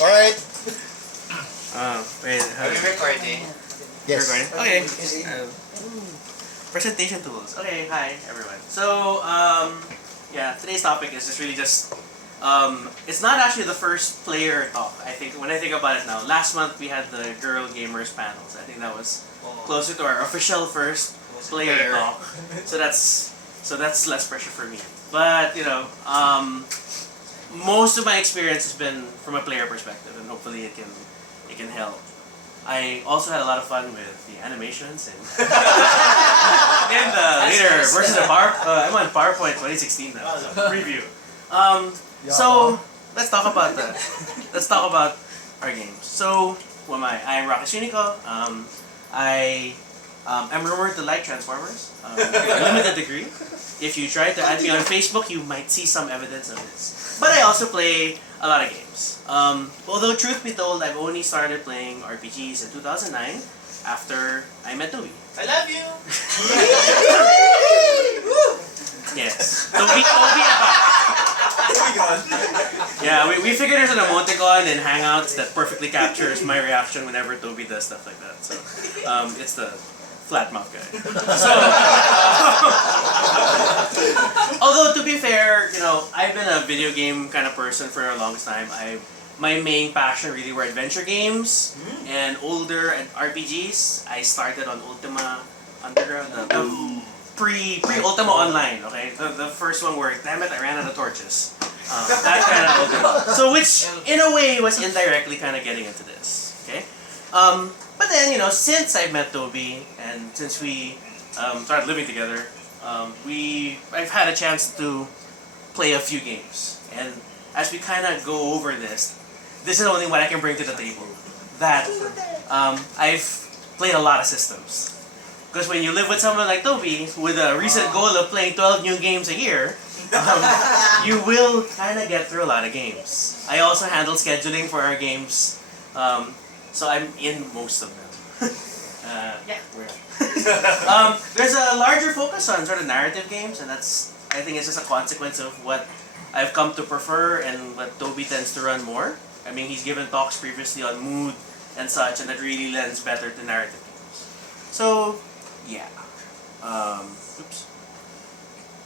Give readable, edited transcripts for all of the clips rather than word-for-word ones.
Alright. Wait. Are we recording? Yes. Recording? Okay. Presentation tools. Okay, hi everyone. So, yeah, today's topic is just really just, it's not actually the first player talk. I think, when I think about it now, last month we had the Girl Gamers panels. I think that was closer to our official first player talk. So that's less pressure for me. But, you know, most of my experience has been from a player perspective, and hopefully it can help. I also had a lot of fun with the animations and in the later version of I'm on PowerPoint 2016 now, so preview. So let's talk about our games. So who am I? I'm Rocky Sunico. I am rumored to like Transformers, a limited degree. If you try to add me on Facebook, you might see some evidence of this. But I also play a lot of games. Although truth be told, I've only started playing RPGs in 2009 after I met Toby. I love you! Yes. Toby about. Yeah, we figured there's an emoticon in Hangouts that perfectly captures my reaction whenever Toby does stuff like that. So it's the flat mouth guy. So, although to be fair, you know, I've been a video game kind of person for a long time. My main passion really were adventure games and older RPGs. I started on Ultima Underground, the pre-Ultima Online. Okay, the first one where damn it, I ran out of torches. That kind of Ultima. So which in a way was indirectly kind of getting into this. Okay. But then, you know, since I met Toby and since we started living together, I've had a chance to play a few games. And as we kind of go over this is only what I can bring to the table. That I've played a lot of systems. Because when you live with someone like Toby, with a recent goal of playing 12 new games a year, you will kind of get through a lot of games. I also handle scheduling for our games. So I'm in most of them. Yeah, there's a larger focus on sort of narrative games, and I think it's just a consequence of what I've come to prefer and what Toby tends to run more. I mean, he's given talks previously on mood and such, and that really lends better to narrative games. So, yeah. Oops.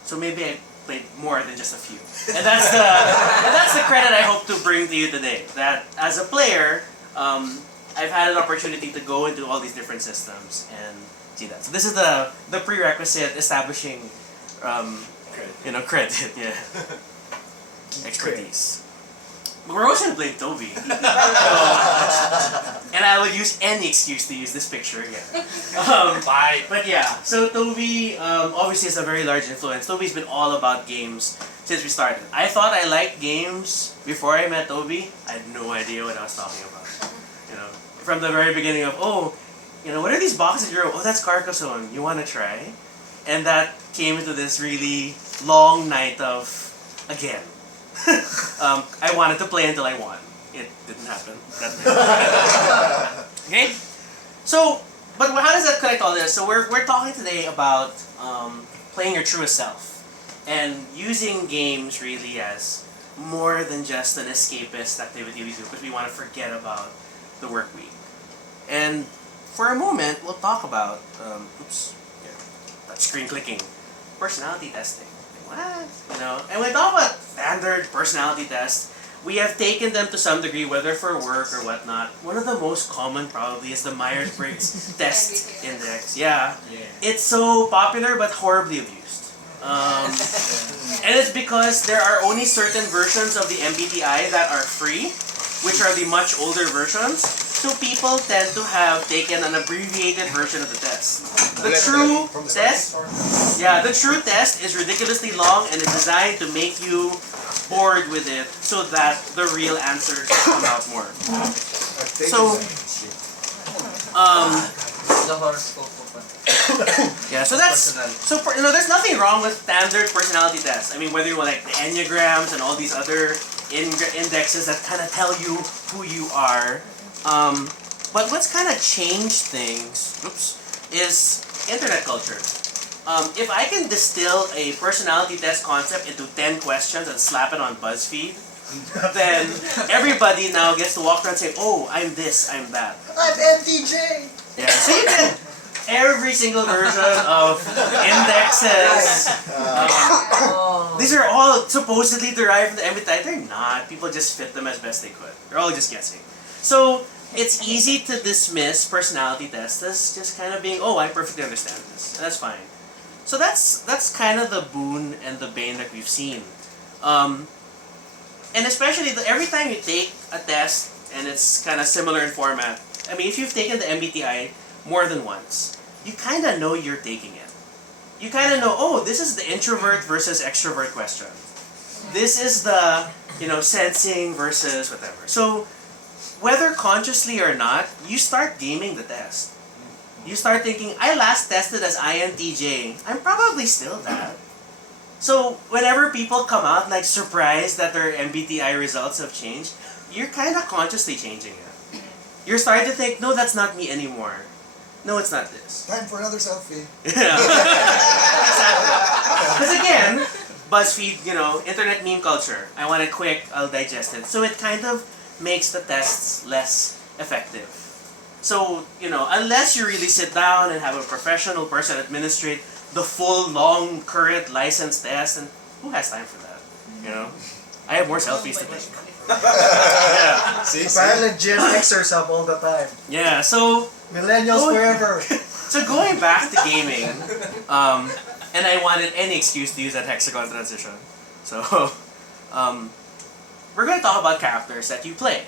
So maybe I played more than just a few, and that's the credit I hope to bring to you today. That as a player, I've had an opportunity to go into all these different systems and see that. So this is the prerequisite establishing, credit, yeah, expertise. But we're also gonna play Toby, and I would use any excuse to use this picture again. But yeah, so Toby obviously is a very large influence. Toby's been all about games since we started. I thought I liked games before I met Toby. I had no idea what I was talking about. You know, from the very beginning of, what are these boxes you wrote? Oh, that's Carcassonne. You want to try? And that came into this really long night of, again. I wanted to play until I won. It didn't happen. Okay? So, but how does that connect all this? So we're talking today about playing your truest self and using games really as more than just an escapist activity we do because we want to forget about the work week. And for a moment, we'll talk about, that screen clicking, personality testing. What? You know, and when we talk about standard personality tests, we have taken them to some degree, whether for work or whatnot. One of the most common probably is the Myers-Briggs Test Index. Yeah. It's so popular but horribly abused. And it's because there are only certain versions of the MBTI that are free, which are the much older versions. So people tend to have taken an abbreviated version of the test. The true test is ridiculously long and is designed to make you bored with it so that the real answers come out more. So, the horoscope. yeah, so there's nothing wrong with standard personality tests. I mean, whether you like the Enneagrams and all these other indexes that kind of tell you who you are. But what's kind of changed things, is internet culture. If I can distill a personality test concept into 10 questions and slap it on BuzzFeed, then everybody now gets to walk around and say, oh, I'm this, I'm that. I'm MTJ! Yeah, so you get every single version of indexes. These are all supposedly derived from the MBTI. They're not. People just fit them as best they could. They're all just guessing. So it's easy to dismiss personality tests as just kind of being, oh, I perfectly understand this. And that's fine. So that's kind of the boon and the bane that we've seen. And especially every time you take a test and it's kind of similar in format, I mean, if you've taken the MBTI more than once, you kind of know you're taking it. You kind of know, oh, this is the introvert versus extrovert question. This is the, sensing versus whatever. So, whether consciously or not, you start gaming the test. You start thinking, I last tested as INTJ. I'm probably still that. So, whenever people come out like surprised that their MBTI results have changed, you're kind of consciously changing it. You're starting to think, no, that's not me anymore. No, it's not this. Time for another selfie. Yeah. Exactly. Because again, BuzzFeed, internet meme culture. I want it quick, I'll digest it. So it kind of makes the tests less effective. So, unless you really sit down and have a professional person administrate the full, long, current license test, and who has time for that? I have more selfies to take. Yeah. Apparently Gen Xers have all the time. Yeah, so Millennials forever. So going back to gaming, and I wanted any excuse to use that hexagon transition. So, we're going to talk about characters that you play.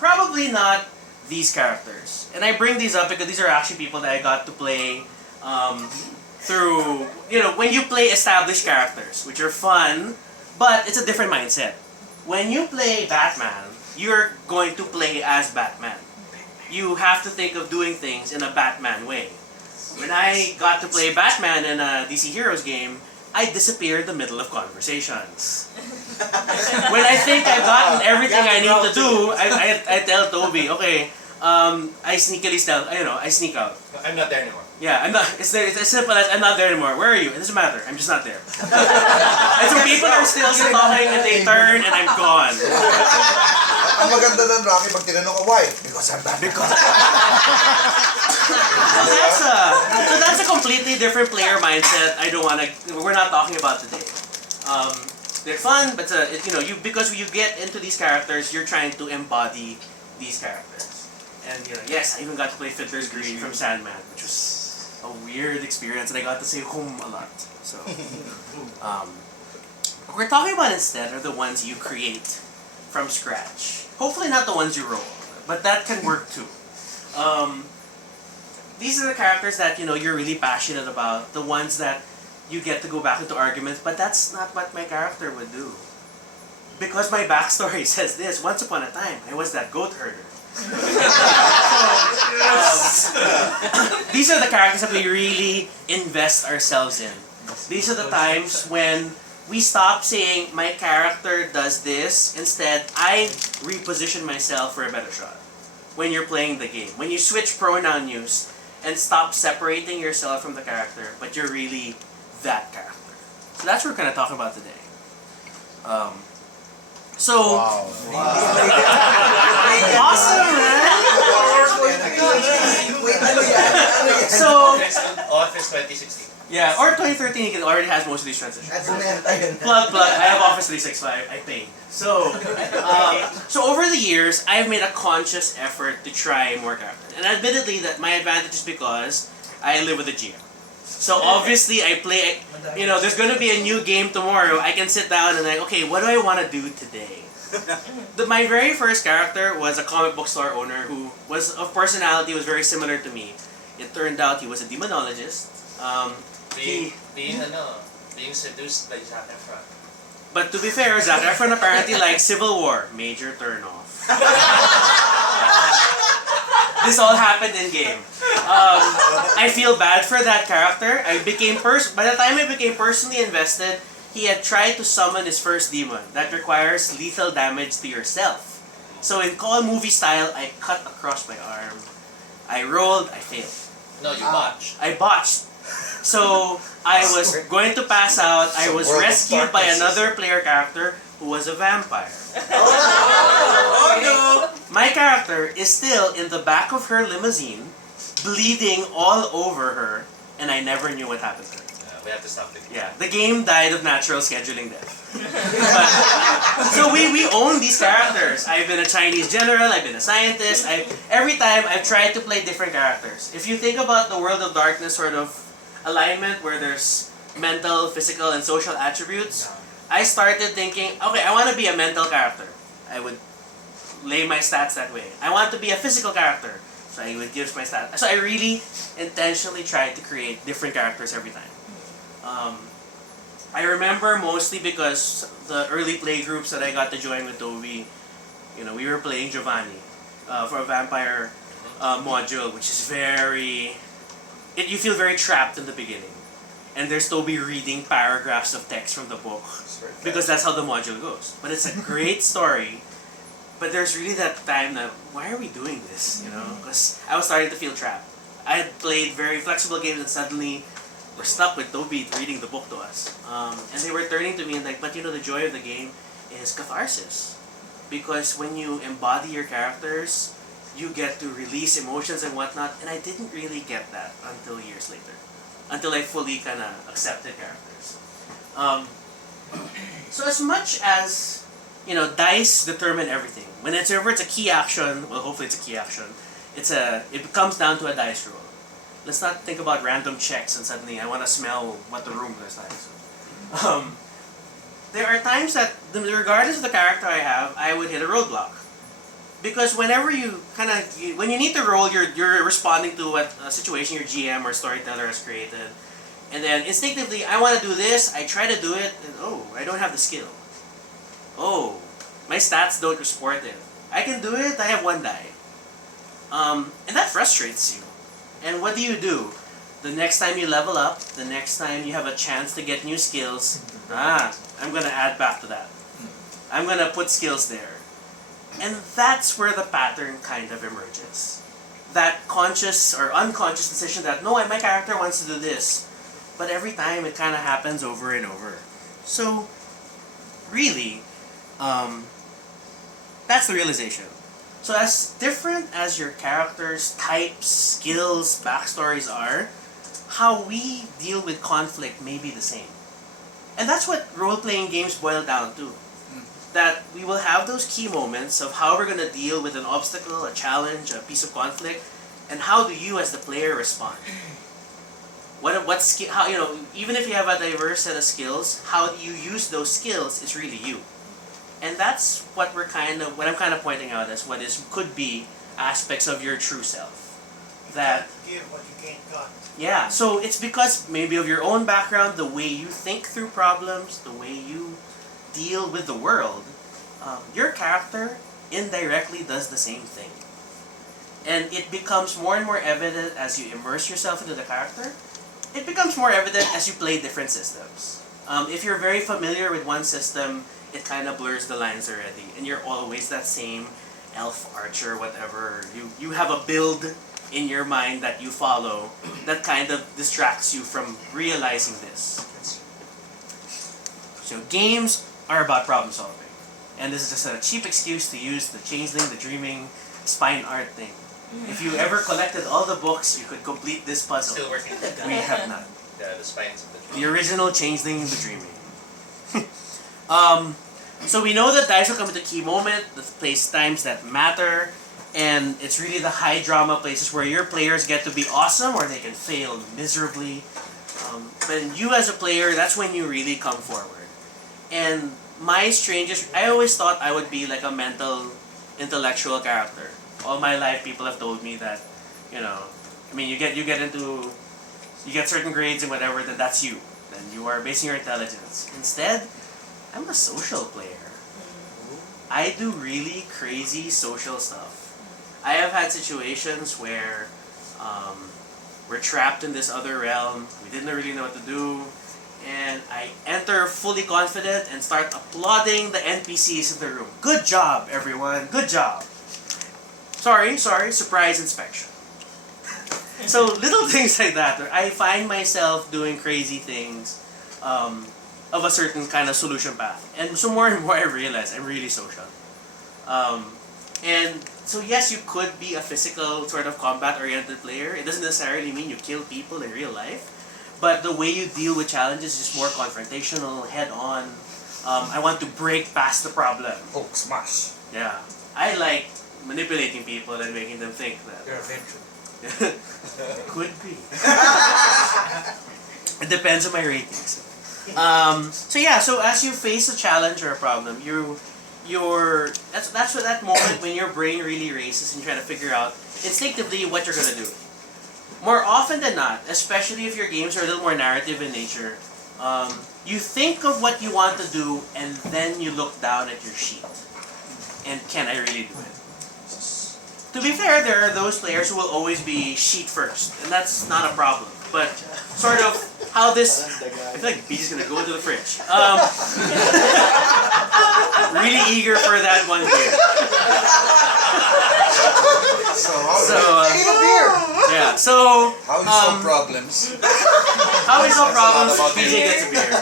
Probably not these characters. And I bring these up because these are actually people that I got to play through, when you play established characters, which are fun, but it's a different mindset. When you play Batman, you're going to play as Batman. You have to think of doing things in a Batman way. When I got to play Batman in a DC Heroes game, I disappear in the middle of conversations. When I think I've gotten everything I need to do, I tell Toby, okay, I sneakily stealth, I sneak out. I'm not there anymore. Yeah, I'm not. It's as simple as I'm not there anymore. Where are you? It doesn't matter. I'm just not there. And so people are still talking and they turn and I'm gone. Ang maganda nun, Rocky, pag tinanong ka, why? Because I'm Batman. So that's a completely different player mindset. We're not talking about today. They're fun, but because you get into these characters, you're trying to embody these characters. And yes, I even got to play Fiddler's Green from Sandman, which was a weird experience, and I got to say home a lot. So, what we're talking about instead are the ones you create from scratch. Hopefully not the ones you roll, but that can work too. These are the characters that you're really passionate about, the ones that you get to go back into arguments, but that's not what my character would do. Because my backstory says this: once upon a time, I was that goat herder. These are the characters that we really invest ourselves in. These are the times when we stop saying, my character does this, instead, I reposition myself for a better shot. When you're playing the game. When you switch pronoun use and stop separating yourself from the character, but you're really that character. So that's what we're going to talk about today. Wow. Awesome, man! So, Office 2016. yeah, or 2013, it already has most of these transitions. At bumenta yun. Plug. I have Office 365. I paid. So over the years, I've made a conscious effort to try more characters. And admittedly, that my advantage is because I live with a GM. So obviously, I play. There's going to be a new game tomorrow. I can sit down and okay, what do I want to do today? My very first character was a comic book store owner who was of personality was very similar to me. It turned out he was a demonologist. Being seduced by Zac Efron. But to be fair, Zac Efron apparently likes Civil War. Major turnoff. This all happened in game. I feel bad for that character. By the time I became personally invested, he had tried to summon his first demon that requires lethal damage to yourself. So in Call movie style, I cut across my arm. I rolled, I failed. No, you botched. I botched. So I was going to pass out. I was rescued by another player character who was a vampire. Oh no! My character is still in the back of her limousine, bleeding all over her, and I never knew what happened to her. We have to stop it. Yeah, the game died of natural scheduling death. So we own these characters. I've been a Chinese general, I've been a scientist. Every time I've tried to play different characters. If you think about the World of Darkness sort of alignment where there's mental, physical, and social attributes, I started thinking, okay, I want to be a mental character. I would lay my stats that way. I want to be a physical character, so I would give my stats. So I really intentionally tried to create different characters every time. I remember mostly because the early play groups that I got to join with Toby, we were playing Giovanni for a vampire module, which is you feel very trapped in the beginning. And there's Toby reading paragraphs of text from the book because that's how the module goes. But it's a great story. But there's really that time that, why are we doing this? Because I was starting to feel trapped. I had played very flexible games and suddenly we're stuck with Toby reading the book to us. And they were turning to me and like, but the joy of the game is catharsis. Because when you embody your characters, you get to release emotions and whatnot. And I didn't really get that until years later. Until I fully kind of accepted characters. So as much as, dice determine everything. Whenever it's a key action, well hopefully it's a key action, it comes down to a dice roll. Let's not think about random checks and suddenly I want to smell what the room looks like. There are times that, regardless of the character I have, I would hit a roadblock. Because whenever when you need to roll, you're responding to what a situation your GM or storyteller has created. And then instinctively, I want to do this, I try to do it, and I don't have the skill. My stats don't support it. I can do it, I have 1 die. And that frustrates you. And what do? The next time you level up, the next time you have a chance to get new skills, I'm going to add back to that. I'm going to put skills there. And that's where the pattern kind of emerges. That conscious or unconscious decision that, no, my character wants to do this. But every time it kind of happens over and over. So, really, that's the realization. So as different as your characters, types, skills, backstories are, how we deal with conflict may be the same. And that's what role-playing games boil down to. That we will have those key moments of how we're going to deal with an obstacle, a challenge, a piece of conflict, and how do you as the player respond. Even if you have a diverse set of skills, how you use those skills is really you. And that's what I'm kind of pointing out as could be aspects of your true self. That give what you can't cut. Yeah, so it's because maybe of your own background, the way you think through problems, the way you deal with the world, your character indirectly does the same thing. And it becomes more and more evident as you immerse yourself into the character. It becomes more evident as you play different systems. If you're very familiar with one system, it kind of blurs the lines already. And you're always that same elf, archer, whatever. You have a build in your mind that you follow that kind of distracts you from realizing this. So games are about problem solving. And this is just a cheap excuse to use the changeling, the dreaming, spine art thing. If you ever collected all the books, you could complete this puzzle. Still working. We have none. The spines of the The original changeling, the dreaming. So we know that dice will come at a key moment, the place times that matter, and it's really the high drama places where your players get to be awesome or they can fail miserably. But you as a player, that's when you really come forward. And I always thought I would be like a mental, intellectual character. All my life, people have told me that, you get certain grades and whatever, that's you. Then you are basing your intelligence. Instead, I'm a social player. I do really crazy social stuff. I have had situations where we're trapped in this other realm, we didn't really know what to do, and I enter fully confident and start applauding the NPCs in the room. Good job, everyone, good job. Sorry, surprise inspection. So little things like that, where I find myself doing crazy things. of a certain kind of solution path. And so more and more I realize I'm really social. And so yes, you could be a physical sort of combat-oriented player. It doesn't necessarily mean you kill people in real life, but the way you deal with challenges is more confrontational, head-on. I want to break past the problem. Hulk smash. Yeah, I like manipulating people and making them think that. You're a veteran. Could be. It depends on my ratings. So yeah, so as you face a challenge or a problem, that's what that moment when your brain really races and you try to figure out instinctively what you're gonna do. More often than not, especially if your games are a little more narrative in nature, you think of what you want to do and then you look down at your sheet. And can I really do it? To be fair, there are those players who will always be sheet first, and that's not a problem. But sort of how this, I feel like B's gonna go to the fridge. Really eager for that one here. So Need a beer! yeah. So how you solve problems? how we solve problems? about BJ it. gets a beer.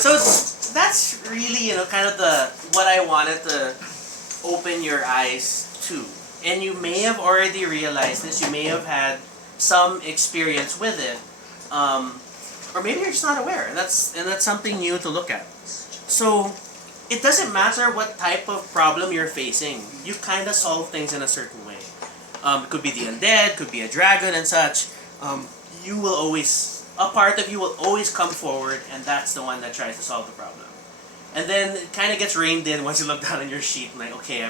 So that's really kind of what I wanted to open your eyes to. And you may have already realized this, you may have had some experience with it, or maybe you're just not aware, and that's something new to look at. So it doesn't matter what type of problem you're facing, you kind of solve things in a certain way. It could be the undead, could be a dragon and such. You will always, a part of you will always come forward, and that's the one that tries to solve the problem. And then it kind of gets reined in once you look down on your sheet and like, okay,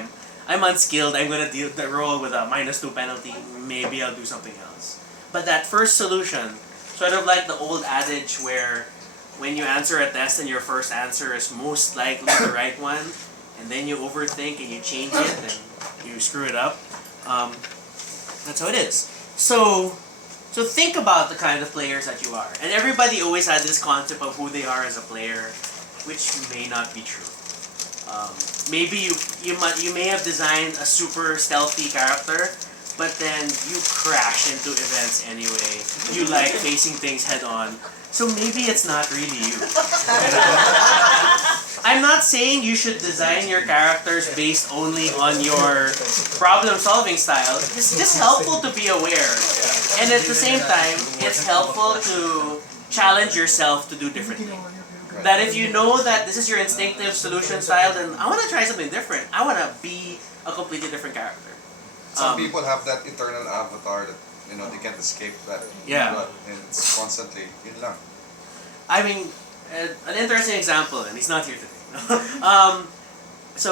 I'm unskilled, I'm gonna deal the roll with a -2 penalty, maybe I'll do something else. But that first solution, sort of like the old adage where when you answer a test and your first answer is most likely the right one, and then you overthink and you change it and you screw it up, that's how it is. So think about the kind of players that you are. And everybody always has this concept of who they are as a player, which may not be true. Maybe you may have designed a super stealthy character, but then you crash into events anyway. You like facing things head on. So maybe it's not really you. I'm not saying you should design your characters based only on your problem-solving style. It's just helpful to be aware. And at the same time, it's helpful to challenge yourself to do differently. That if you know that this is your instinctive solution style, then I want to try something different. I want to be a completely different character. Some people have that eternal avatar that they can't escape that. Yeah. And it's constantly yun lang. I mean, an interesting example, and he's not here today. So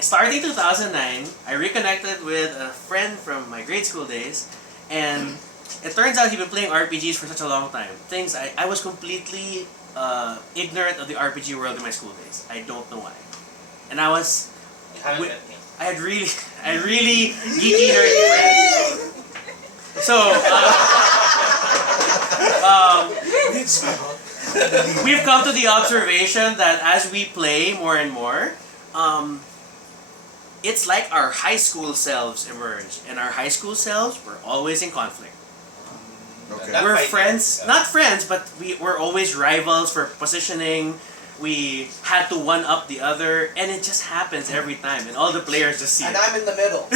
starting 2009, I reconnected with a friend from my grade school days, and it turns out he'd been playing RPGs for such a long time. Things I was completely ignorant of the RPG world in my school days. I don't know why. And I was, You haven't met me. I had really geeky nerdy friends. So, we've come to the observation that as we play more and more, it's like our high school selves emerge, and our high school selves were always in conflict. Okay. Not We're fighting. friends, not friends, but we're always rivals for positioning. We had to one up the other, and it just happens every time, and all the players just see And it. I'm in the middle.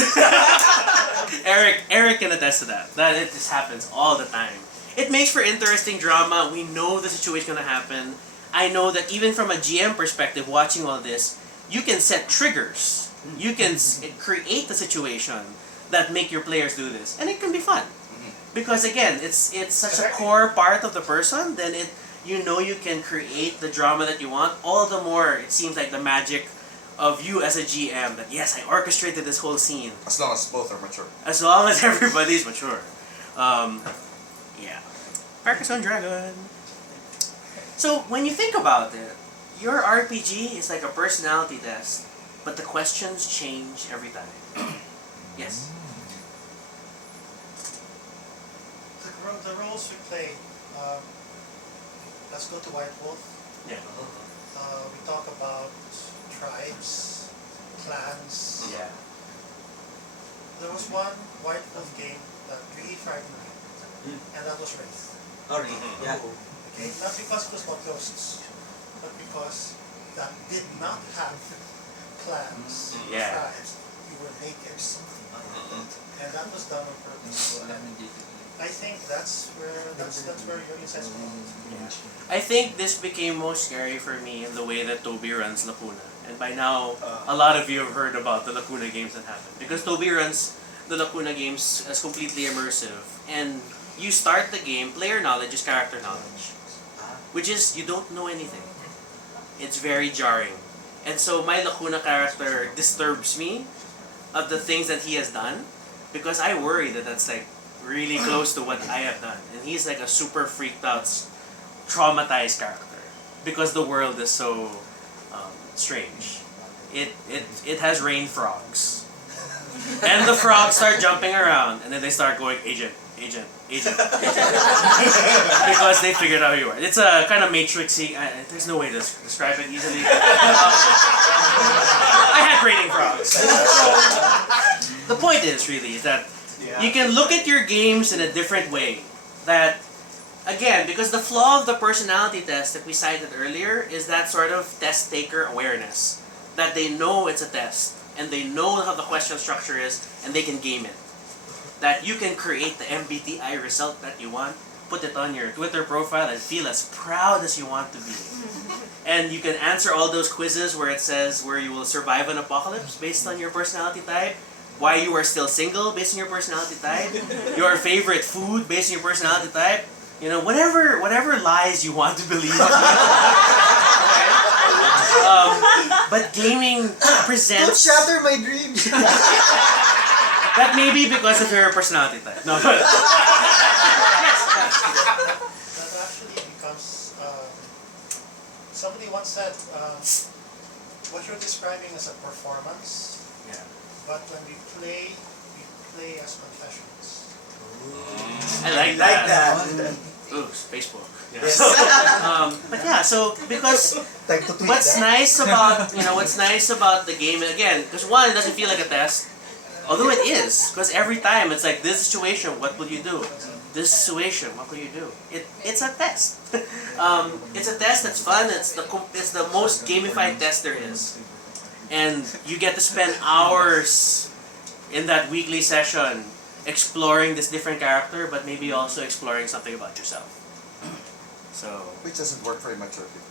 Eric can attest to that. That it just happens all the time. It makes for interesting drama. We know the situation is gonna happen. I know that even from a GM perspective, watching all this, you can set triggers. You can create the situation that make your players do this, and it can be fun. Because again, it's such a core part of the person. Then you can create the drama that you want. All the more it seems like the magic of you as a GM. That yes, I orchestrated this whole scene. As long as both are mature. As long as everybody's mature. Yeah. Carcassonne Dragon. So when you think about it, your RPG is like a personality test, but the questions change every time. Yes. The roles we play, let's go to White Wolf. Yeah. We talk about tribes, clans. Yeah. There was one White Wolf game that really frightened me, and that was Wraith. Oh, really? Yeah. The Okay? Not because it was about ghosts, but because that did not have clans, Yeah. tribes. You were naked. And that was done on purpose. And I think that's where your insights come out. I think this became most scary for me in the way that Toby runs Lacuna. And by now, a lot of you have heard about the Lacuna games that happen. Because Toby runs the Lacuna games as completely immersive. And you start the game, player knowledge is character knowledge. Which is, you don't know anything. It's very jarring. And so my Lacuna character disturbs me of the things that he has done. Because I worry that that's like really close to what I have done. And he's like a super freaked out, traumatized character. Because the world is so strange. It has rain frogs. And the frogs start jumping around, and then they start going, agent, agent, agent, agent. Because they figured out who you are. It's a kind of matrixy, there's no way to describe it easily. I had raining frogs. The point is that you can look at your games in a different way. That, again, because the flaw of the personality test that we cited earlier is that sort of test taker awareness. That they know it's a test, and they know how the question structure is, and they can game it. That you can create the MBTI result that you want, put it on your Twitter profile, and feel as proud as you want to be. And you can answer all those quizzes where it says where you will survive an apocalypse based on your personality type, why you are still single based on your personality type, your favorite food based on your personality type, you know, whatever lies you want to believe. But gaming presents... Don't shatter my dreams! That may be because of your personality type. No, but... That actually becomes, somebody once said, what you're describing is a performance, Yeah. but when we play as confessions. I like that. Ooh, Facebook. Yeah. Yes. But yeah, so because Time to tweet what's that. nice about the game again, because one, it doesn't feel like a test, although it is, because every time it's like this situation, what will you do? This situation, what will you do? It's a test. It's a test that's fun. It's the most gamified test there is, and you get to spend hours in that weekly session exploring this different character, but maybe also exploring something about yourself. So. Which doesn't work for immature people.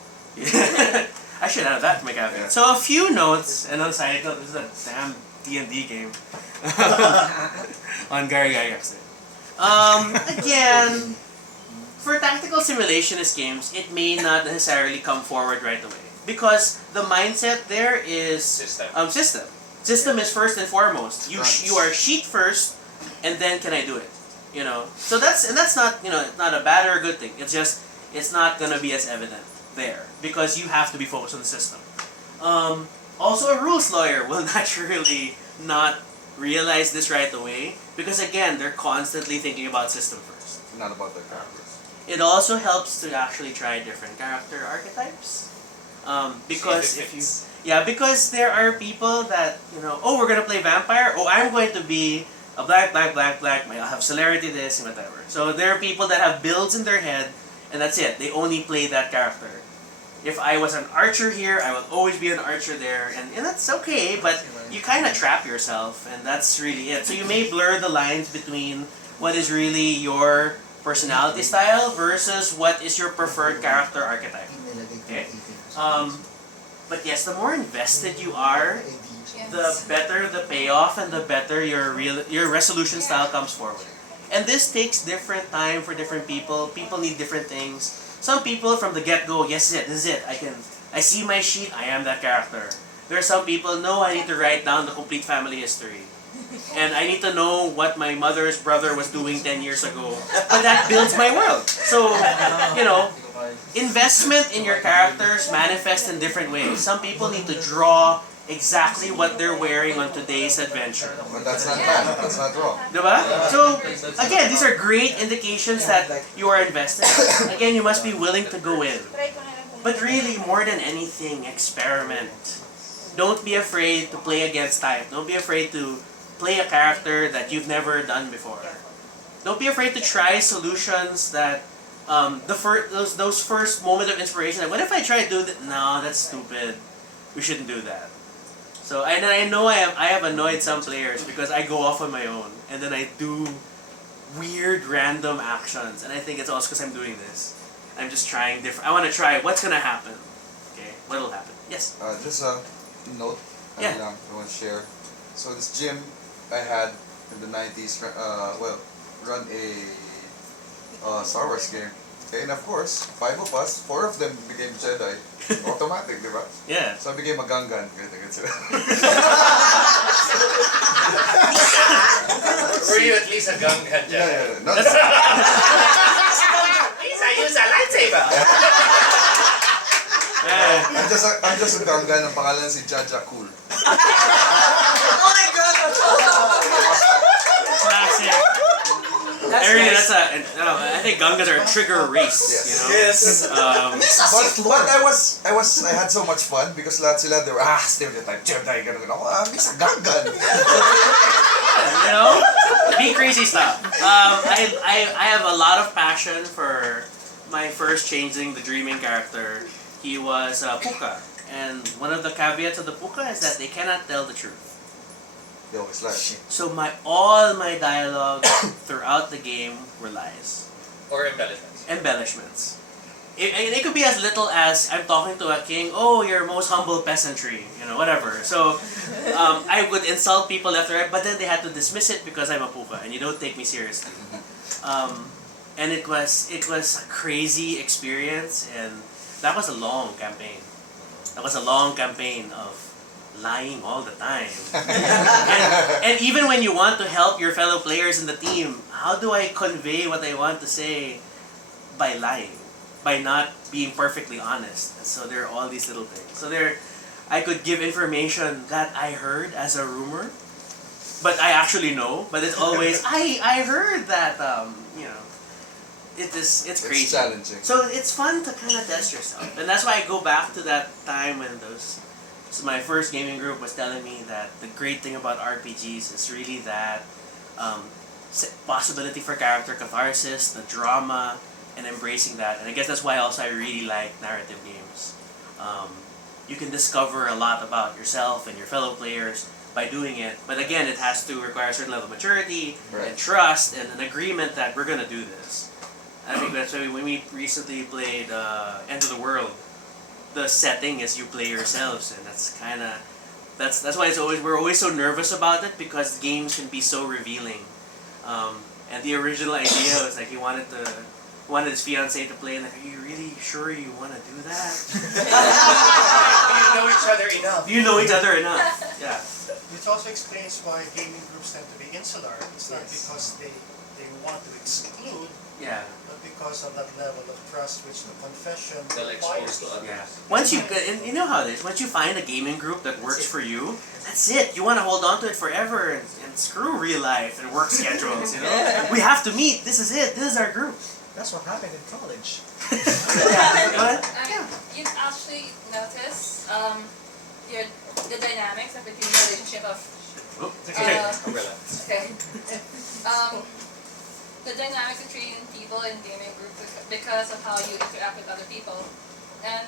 I should add that to my caveat. So a few notes, and on the side note, this is a damn D&D game on Gary Gygax. Again, for tactical simulationist games, it may not necessarily come forward right away because the mindset there is System. system. System is first and foremost. You are sheet first, and then can I do it? You know. So that's not not a bad or a good thing. It's just it's not gonna be as evident there because you have to be focused on the system. Also, a rules lawyer will naturally not realize this right away because again, they're constantly thinking about system first. Not about the characters. It also helps to actually try different character archetypes. Because because there are people that, oh, we're gonna play vampire. Oh, I'm going to be a black. I'll have celerity this and whatever. So there are people that have builds in their head, and that's it. They only play that character. If I was an archer here, I will always be an archer there, and that's okay. But you kind of trap yourself, and that's really it. So you may blur the lines between what is really your personality style versus what is your preferred character archetype. Okay. But yes, the more invested you are, the better the payoff and the better your resolution style comes forward. And this takes different time for different people. People need different things. Some people from the get-go, yes, this is it. I see my sheet, I am that character. There are some people, no, I need to write down the complete family history. And I need to know what my mother's brother was doing 10 years ago. But that builds my world. So, investment in your characters manifests in different ways. Some people need to draw exactly what they're wearing on today's adventure. But that's not bad. That's not wrong. Diba? So, again, these are great indications that you are invested. Again, you must be willing to go in. But really, more than anything, experiment. Don't be afraid to play against type. Don't be afraid to play a character that you've never done before. Don't be afraid to try solutions that those first moment of inspiration, like, what if I try to do that? No, that's stupid. We shouldn't do that. So and then I know I have annoyed some players because I go off on my own and then I do weird random actions, and I think it's also because I'm doing this. I'm just trying different. I want to try what's gonna happen. Okay, what'll happen? Yes. Just a note. Yeah. I want to share. So this gym I had in the 90s, run a Star Wars game. Okay, and of course, 5 of us, 4 of them became Jedi. Automatic, di ba? Yeah. So I became a Gungan. Ganyan sila. Were you at least a Gungan Jedi? Yeah. No, Please, I use a lightsaber! Yeah. I'm just a Gungan. Ang pangalan si Jaja Cool. Oh my god! Classic. That's nice. I think Gangas are a trigger race. Yes. You know? Yes. Um, But I had so much fun because lahat sila, they were, stereotype, Jedi, gano'n. Ako, he's a Gungan. you know, be crazy stuff. I have a lot of passion for my first changing the dreaming character. He was Puka, and one of the caveats of the Puka is that they cannot tell the truth. They always lie. So all my dialogue throughout the game were lies, Or embellishments. embellishments. It could be as little as I'm talking to a king. Oh, your most humble peasantry, whatever. So I would insult people left and right, but then they had to dismiss it because I'm a puka and you don't take me seriously. And it was a crazy experience, and that was a long campaign. That was a long campaign of lying all the time. and even when you want to help your fellow players in the team, how do I convey what I want to say by lying? By not being perfectly honest. And so there are all these little things. So I could give information that I heard as a rumor, but I actually know. But it's always I heard that it's crazy. It's challenging. So it's fun to kind of test yourself, and that's why I go back to that time when So my first gaming group was telling me that the great thing about RPGs is really that possibility for character catharsis, the drama, and embracing that. And I guess that's why also I really like narrative games. You can discover a lot about yourself and your fellow players by doing it. But again, it has to require a certain level of maturity and trust and an agreement that we're going to do this. I think that's why when we recently played End of the World, the setting is you play yourselves, and that's why we're always so nervous about it, because games can be so revealing. And the original idea was like he wanted his fiancée to play, and like, are you really sure you want to do that? Do you know each other enough? Do you know each other enough? Yeah. Which also explains why gaming groups tend to be insular. It's not because they want to exclude, Yeah. but because of that level of trust which the confession They'll expose requires. to others. Yeah. Once and you know how it is. Once you find a gaming group that works for you, that's it. You want to hold on to it forever and screw real life and work schedules. Yeah. We have to meet. This is it. This is our group. That's what happened in college. What? You actually notice the dynamics of between the relationship of Umbrella. okay. The dynamics between people in gaming groups because of how you interact with other people. And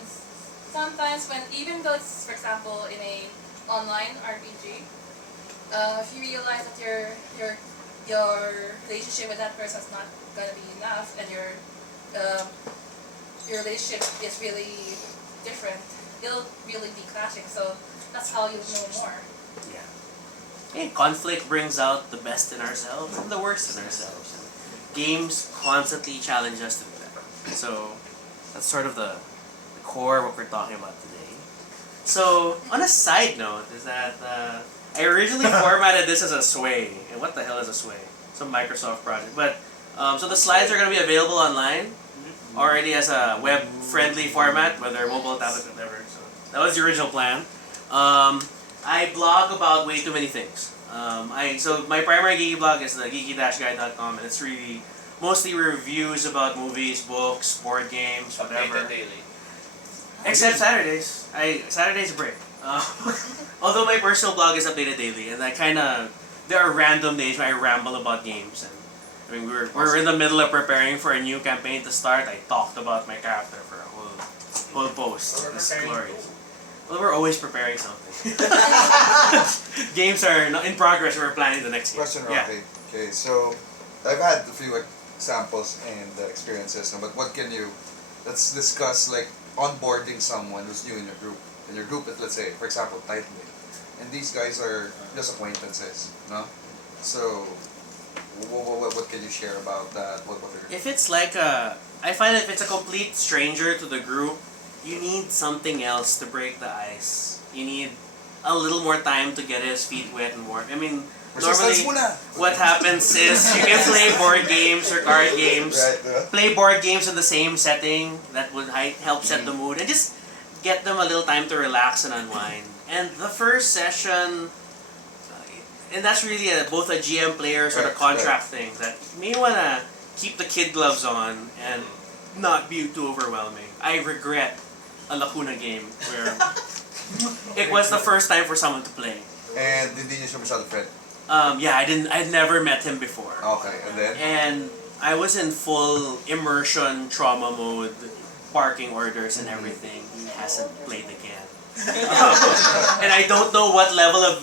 sometimes even though it's, for example, in a online RPG, if you realize that your relationship with that person is not gonna be enough, and your relationship is really different, it'll really be clashing. So that's how you'll know more. Yeah. Hey, conflict brings out the best in ourselves and the worst in ourselves. And games constantly challenge us to do that. So that's sort of the core of what we're talking about today. So on a side note is that I originally formatted this as a sway. And what the hell is a sway? Some Microsoft project. But so the slides are going to be available online already as a web-friendly format, whether mobile, tablet, whatever. So that was the original plan. I blog about way too many things. So my primary geeky blog is the geeky-guide.com, and it's really mostly reviews about movies, books, board games, whatever. Updated daily. Except Saturdays. Saturday's a break. Although my personal blog is updated daily, and there are random days where I ramble about games, and I mean, we're in the middle of preparing for a new campaign to start. I talked about my character for a whole post. We're It's preparing glorious. Well, we're always preparing something. Games are not in progress. We're planning the next game. Question, Yeah. Rocky. Okay, so I've had a few examples and experiences, no, but what can you? Let's discuss like onboarding someone who's new in your group. In your group, let's say, for example, tightly, and these guys are just acquaintances, no? So, what can you share about that? What are If it's like I find if it's a complete stranger to the group, you need something else to break the ice. You need a little more time to get his feet wet and warm. I mean, Resistance normally muna! what happens is you can play board games or card games. Right, Play board games in the same setting that would help set the mood and just get them a little time to relax and unwind. And the first session, and that's really both a GM player sort of Right, contract thing that you may want to keep the kid gloves on and not be too overwhelming. I regret a Lacuna game where it was the first time for someone to play. And hindi niyo siya masyado friend. Yeah, I'd never met him before. Okay, and then? And I was in full immersion trauma mode, barking orders and everything. He hasn't played again. And I don't know what level of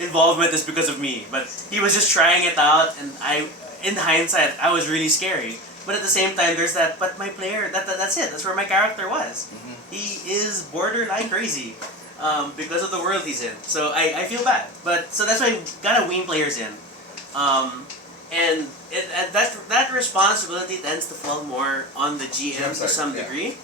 involvement is because of me, but he was just trying it out, and in hindsight, I was really scary. But at the same time, there's that. But my player, that's it. That's where my character was. He is borderline crazy, because of the world he's in. So I feel bad. But so that's why you gotta wean players in, and that responsibility tends to fall more on the GM to some degree.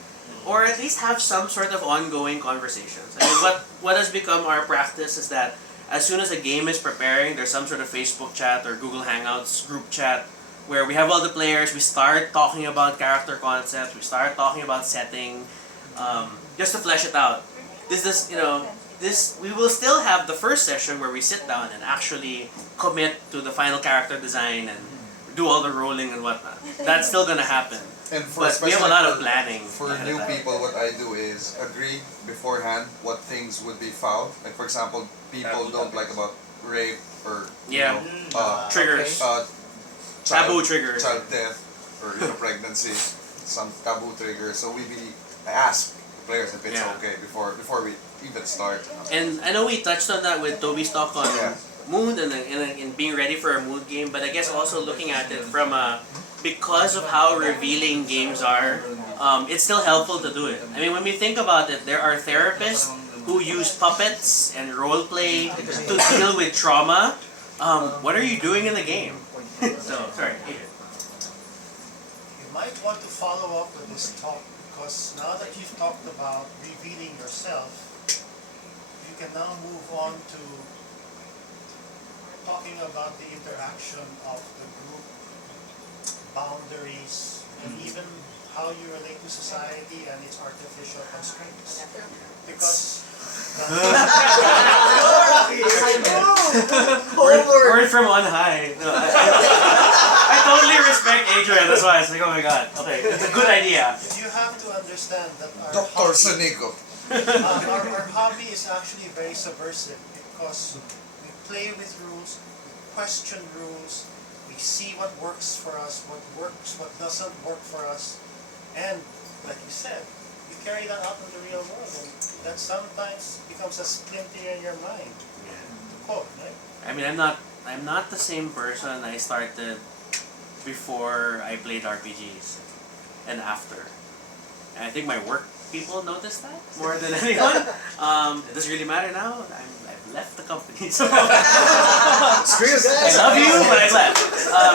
Or at least have some sort of ongoing conversations. I mean, what has become our practice is that as soon as a game is preparing, there's some sort of Facebook chat or Google Hangouts group chat where we have all the players, we start talking about character concepts, we start talking about setting, just to flesh it out. We will still have the first session where we sit down and actually commit to the final character design and do all the rolling and whatnot. That's still gonna happen. And for But we have a especially lot of planning. For ahead new of time. people, what I do is agree beforehand what things would be foul. Like for example, people don't like about rape or Yeah. Triggers. child, Taboo triggers. child death or pregnancy, some taboo triggers. So I ask players if it's Yeah. okay before we even start. And I know we touched on that with Toby's talk on Yeah. mood and being ready for a mood game, but I guess also looking at it from because of how revealing games are, it's still helpful to do it. I mean, when we think about it, there are therapists who use puppets and role play to deal with trauma. What are you doing in the game? So, sorry. You might want to follow up with this talk because now that you've talked about revealing yourself, you can now move on to talking about the interaction of the group, boundaries, and even how you relate to society and its artificial constraints. Because Word from on high. No, I totally respect Adrian. That's why it's like, oh my god. Okay, it's a good idea. you have to understand that Dr. Sunico. our hobby is actually very subversive because we play with rules, we question rules, we see what works for us, what works, what doesn't work for us, and like you said, we carry that out in the real world, and that sometimes becomes a splinter in your mind. To quote, right? I mean, I'm not the same person I started before I played RPGs and after. And I think my work people notice that more than anyone. It doesn't really matter now. I've left the company. So Screw you I guys. love you, but I left.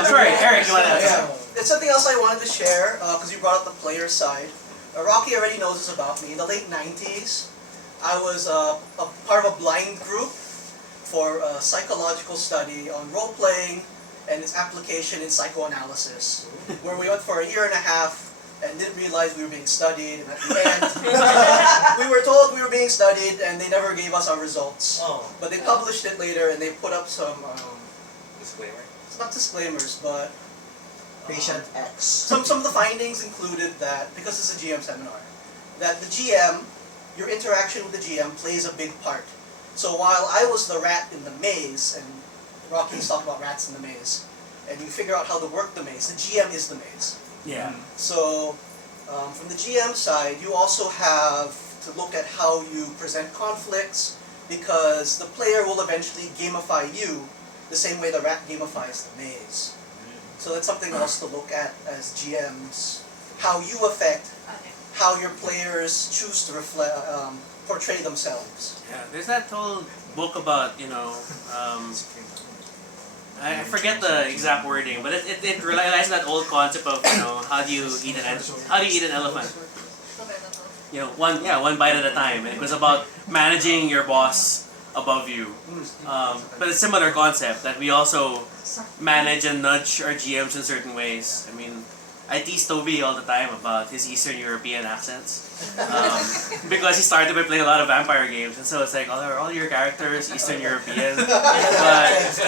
Sorry, Eric, you want to? Yeah. It's something else I wanted to share because you brought up the player side. Rocky already knows this about me. In the late 90s, I was a part of a blind group for a psychological study on role-playing and its application in psychoanalysis, where we went for a year and a half and didn't realize we were being studied, and at the end, we were told we were being studied and they never gave us our results. But they published it later and they put up some, Disclaimer. it's not disclaimers, but Patient X. some of the findings included that, because it's a GM seminar, that the GM, your interaction with the GM plays a big part. So while I was the rat in the maze, and Rocky's talking about rats in the maze, and you figure out how to work the maze. The GM is the maze. Yeah. So, from the GM side, you also have to look at how you present conflicts, because the player will eventually gamify you the same way the rat gamifies the maze. So that's something else to look at as GMs, how you affect Okay. how your players choose to portray themselves. Yeah, there's that whole book about, I forget the exact wording, but it relies on that old concept of, how do you eat an elephant? Okay. One bite at a time. And it was about managing your boss above you. But it's a similar concept that we also manage and nudge our GMs in certain ways. I mean, I tease Toby all the time about his Eastern European accents. Because he started by playing a lot of vampire games, and so it's like, are all your characters Eastern European? But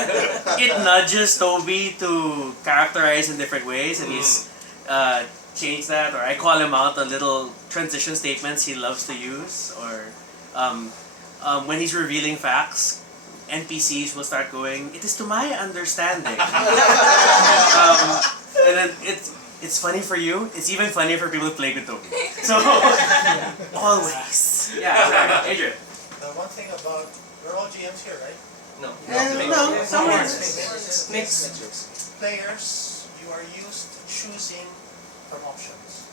it nudges Toby to characterize in different ways, and he's changed that, or I call him out on little transition statements he loves to use, or when he's revealing facts, NPCs will start going, "It is to my understanding." And then it's funny for you. It's even funnier for people who play with Toby. So always, yeah. Sorry, Adrian. One thing about, we're all GMs here, right? No. No, somewhere. Players, you are used to choosing from options,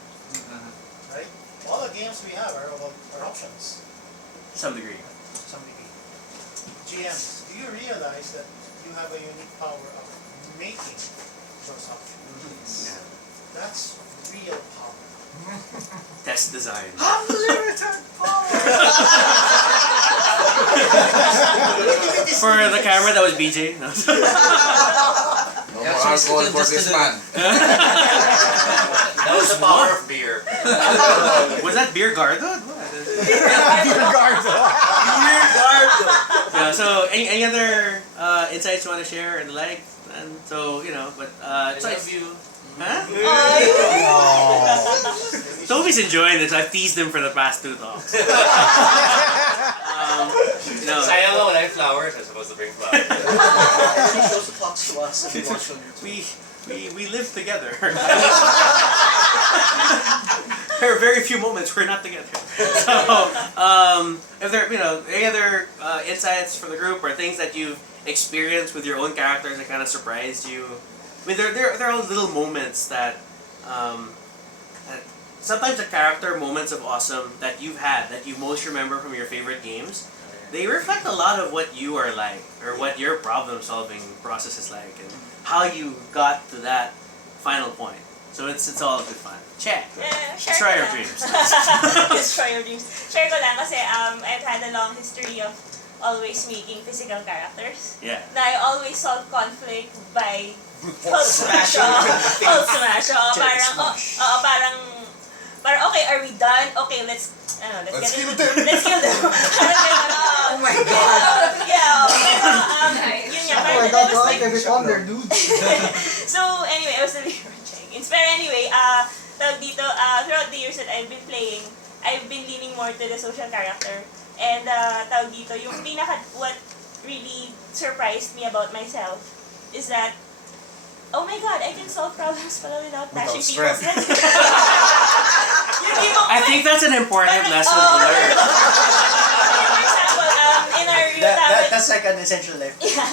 right? All the games we have are options, To some degree. to some degree. GMs, do you realize that you have a unique power of making those options? Yeah. That's real power. Test design. Unlimited power! For the camera, that was BJ. No. No more alcohol for this man. That was the power of beer. Was that beer gardo? Yeah, so any other insights you want to share and like? And so, but besides you. Huh? Toby's enjoying this. I've teased him for the past 2 talks. Sayang nga wala yung flowers. I'm supposed to bring flowers. He shows the clocks to us and we watch on YouTube. we live together. There are very few moments we're not together. So, if there, any other insights for the group or things that you've experienced with your own characters that kind of surprised you? I mean, there are little moments that sometimes the character moments of awesome that you've had that you most remember from your favorite games. They reflect a lot of what you are like, or what your problem-solving process is like, and how you got to that final point. So it's all good fun. Check. Destroy your dreams. Destroy your dreams. Share ko lang kasi I've had a long history of always making physical characters. Yeah. Na I always solve conflict by Hulk smash. Hulk smash. Parang okay, are we done? Okay, let's Kill them. Let's kill them. Oh my god! Yeah. Yun nga, Oh parang my god, that was like every corner, dude. So anyway, I was really checking. But anyway, tawag dito, throughout the years that I've been playing, I've been leaning more to the social character. And tawag dito, yung what really surprised me about myself is that, oh my god, I can solve problems pala without bashing people's heads. I think that's an important lesson to learn. For example, in our Ryutama... That's like an essential life. Yeah.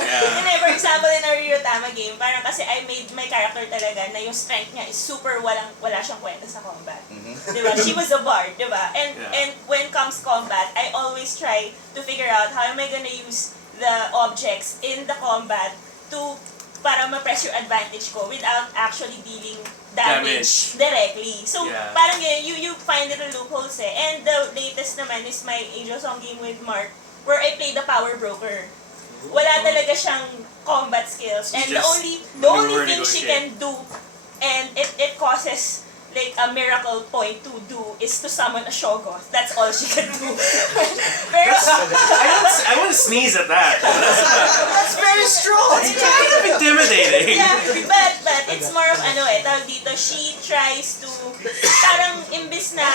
For example, in our Ryutama game, parang kasi I made my character talaga na yung strength niya is super wala siyang kwenta sa combat. Diba? She was a bard, diba? And when comes combat, I always try to figure out how am I gonna use the objects in the combat to para ma-press your advantage ko without actually dealing damage directly. So, parang you find little loopholes eh. And the latest naman is my Angel Song game with Mark where I play the power broker. Wala talaga siyang combat skills. And the only thing she can do, and it causes like a miracle point to do is to summon a Shoggoth. That's all she can do. Pero, I want to sneeze at that. that's very strong. It's kind of intimidating. Yeah, but it's more of tawag dito, she tries to, parang imbis na,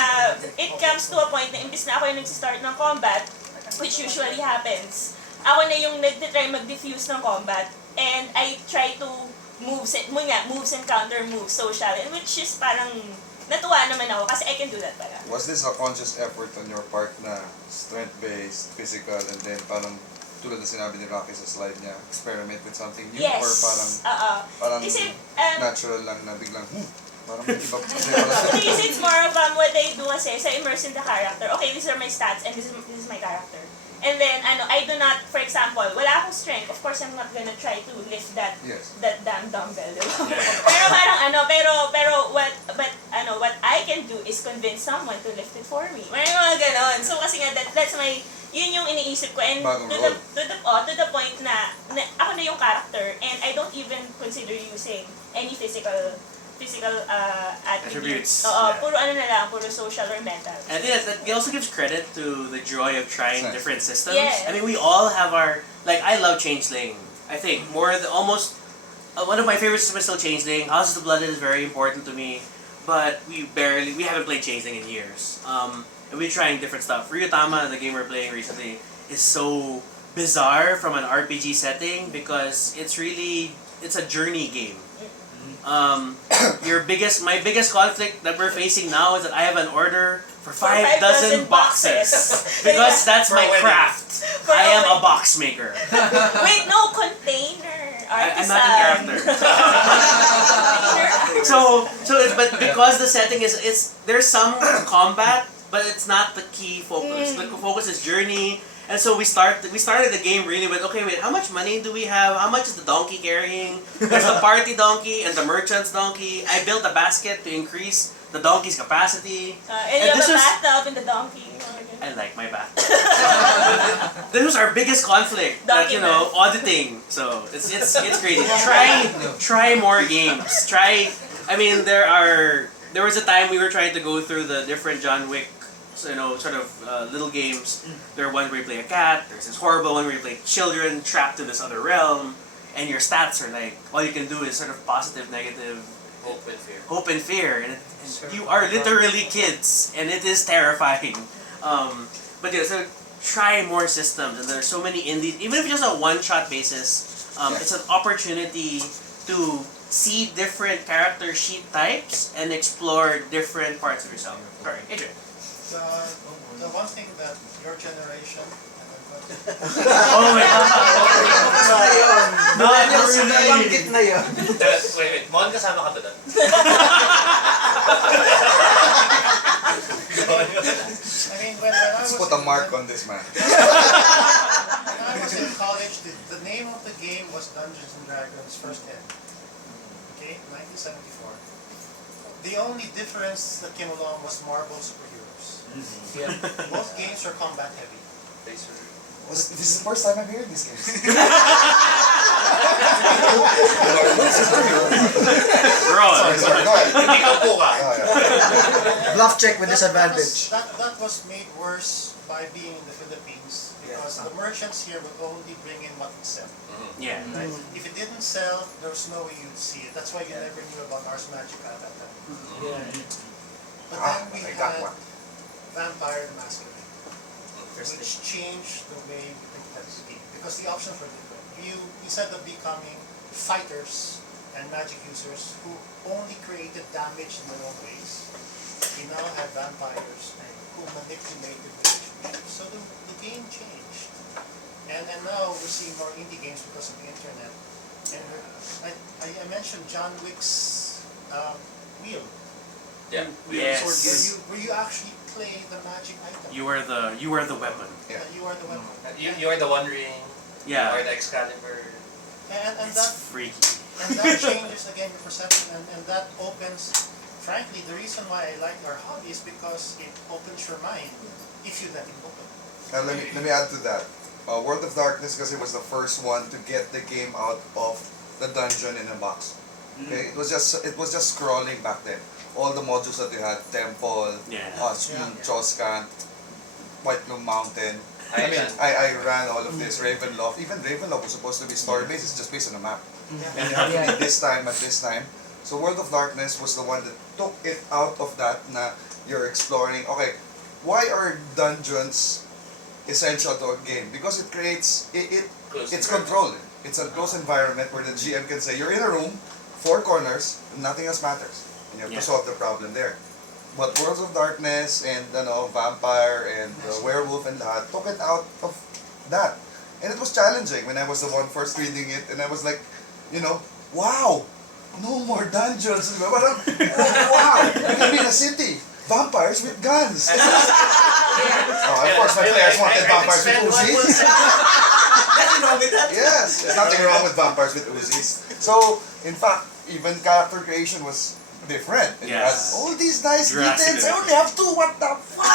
it comes to a point na imbis na ako yung nagsistart ng combat, which usually happens, ako na yung nag-try mag-diffuse ng combat, and I try to moves and counter moves, social, and which is parang natuwa naman ako kasi I can do that pala. Was this a conscious effort on your part na strength-based, physical, and then parang tulad na sinabi ni Rocky sa slide niya, experiment with something new? Yes. Or parang Kasi, natural lang na biglang, parang may iba Because it's more of what I do kasi, so immerse in the character. Okay, these are my stats and this is my character. And then, I do not, for example, wala akong strength. Of course, I'm not gonna try to lift that damn dumbbell, di ba? Pero parang what I can do is convince someone to lift it for me. May mga ganon. So kasi nga, that's my, yun yung iniisip ko. And to the point na ako na yung character and I don't even consider using any physical attributes. Puro puro social or mental. And that also gives credit to the joy of trying different systems. Yeah. I mean, we all have our, like, I love Changeling. I think almost one of my favorite systems is still Changeling. House of the Blooded is very important to me, but we haven't played Changeling in years. And we're trying different stuff. Ryutama, the game we're playing recently, is so bizarre from an RPG setting because it's a journey game. My biggest conflict that we're facing now is that I have an order for 5 dozen boxes because that's my craft. I am a box maker. Wait, no, container. I'm not in character. But because the setting is there's some combat, but it's not the key focus. The focus is journey. And so we started the game really with, okay, wait, how much money do we have? How much is the donkey carrying? There's the party donkey and the merchant's donkey. I built a basket to increase the donkey's capacity. And you have a bathtub in the donkey. I like my bathtub. This was our biggest conflict. Auditing. So it's crazy. Try more games. There was a time we were trying to go through the different John Wick little games. There are one where you play a cat, there's this horrible one where you play children trapped in this other realm, and your stats are like, all you can do is sort of positive, negative, hope and fear. And you are literally kids, and it is terrifying. But yeah, so try more systems, and there are so many indies, even if it's just a one-shot basis, it's an opportunity to see different character sheet types and explore different parts of yourself. Sorry, Adrian. The one thing that your generation Oh my god! Nabanggit na yun. Wait, Mon, kasama ka doon? I mean, when I Let's was put a mark on this man. when I was in college, the name of the game was Dungeons and Dragons First Ed. Okay, 1974. The only difference that came along was Marvel superheroes. Both games are combat heavy. This is the first time I'm hearing these games. Sorry, go ahead. Hindi ka po ka. Bluff check with disadvantage. That was made worse by being in the Philippines because the merchants here would only bring in what would sell. Yeah. Right? If it didn't sell, there was no way you'd see it. That's why you never knew about Ars Magica at that time. But then we had Vampire the Masquerade, which changed the way we think that's the game because the options were different. Instead of becoming fighters and magic users who only created damage in their own ways, we now have vampires who manipulated relationships. So the game changed. And now we're seeing more indie games because of the internet. And I mentioned John Wick's wheel. Yeah. Yes. Where you actually play the magic item. You are the weapon. Yeah. You are the weapon. You are the One Ring. Yeah. You are the Excalibur. And It's that freaky. and that changes again your perception and that opens, frankly, the reason why I like our hobby is because it opens your mind if you let it open. Now let me add to that. World of Darkness because it was the first one to get the game out of the dungeon in a box. Okay, it was just scrolling back then. All the modules that you had, Temple, Choskan, White Bloom Mountain. I mean, I ran all of this, Ravenloft. Even Ravenloft was supposed to be story-based, it's just based on a map. And you have to be this time at this time. So World of Darkness was the one that took it out of that na you're exploring. Okay, why are dungeons essential to a game? Because it creates, it's control. it's a closed environment where the GM can say, you're in a room, 4 corners, and nothing else matters. And you have Yeah. to solve the problem there. But Worlds of Darkness and Vampire and Werewolf and lahat took it out of that. And it was challenging when I was the one first reading it, and I was like, wow, no more dungeons. Parang, wow, you can be in a city. Vampires with guns. Of course, my players wanted vampires with Uzis. Nothing wrong with that. Yes, there's nothing wrong with vampires with Uzis. So, in fact, even character creation was different. It Yes. has all these nice Drastic details. I only have 2. What the fuck?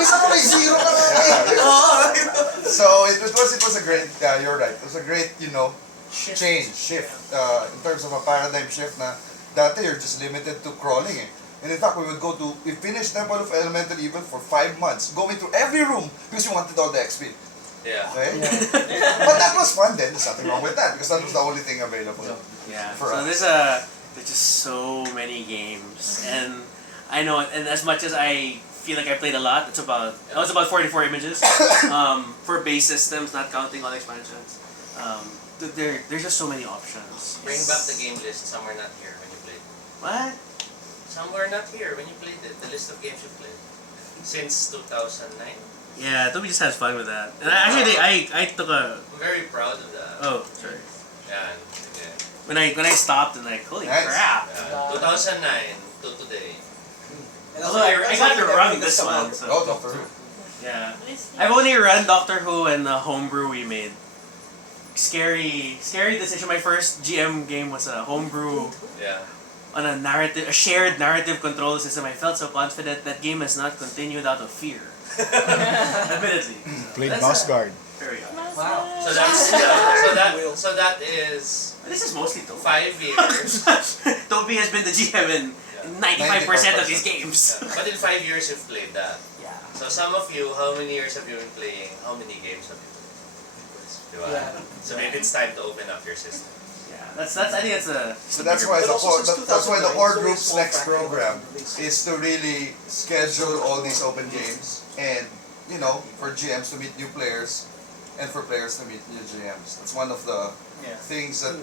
Isa ko may 0 na nga eh. So it was a great. You're right. It was a great shift in terms of a paradigm shift. Na dati you're just limited to crawling eh. And in fact, we finished Temple of Elemental Evil for 5 months, going through every room because we wanted all the XP. Yeah. Okay? But that was fun then. There's nothing wrong with that because that was the only thing available. Yeah. For So us. there's just so many games, and I know, and as much as I feel like I played a lot, it's about 44 images for base systems, not counting all the expansions. There's just so many options. Bring back the game list somewhere not here when you played. What? Somewhere not here when you played it. The list of games you played since 2009. Yeah, Toby just has fun with that. And actually, I took a I'm very proud of that. sorry. Yeah. When I stopped and like, holy Nice. crap. 2009 to today. And Although I got to run this one. Oh, So, Doctor Who. yeah. I've only run Doctor Who and the homebrew we made. Scary decision. My first GM game was a homebrew Yeah. on a shared narrative control system. I felt so confident that game has not continued out of fear. Admittedly. Played That's Mouse Guard. There we go. Wow. So that is This is mostly Toby. 5 years. Toby has been the GM in 95% of these games. But in 5 years you've played that. Yeah. So some of you, how many years have you been playing? How many games have you played? Diba? Yeah. So maybe it's time to open up your system. Yeah. I think it's a. So that's why But also since that's why the 2009, core so group's it's small next fractal program release. is to really schedule all these open games and for GMs to meet new players and for players to meet new GMs. That's one of the things that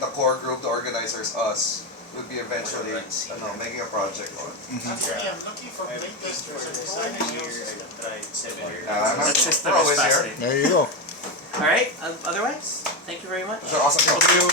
the core group, the organizers, us, will be eventually making a project on. Actually, I'm looking for playtesters and designers here. That system We're is always here. fascinating. There you go. Alright, otherwise, thank you very much. Those are awesome. Thank you.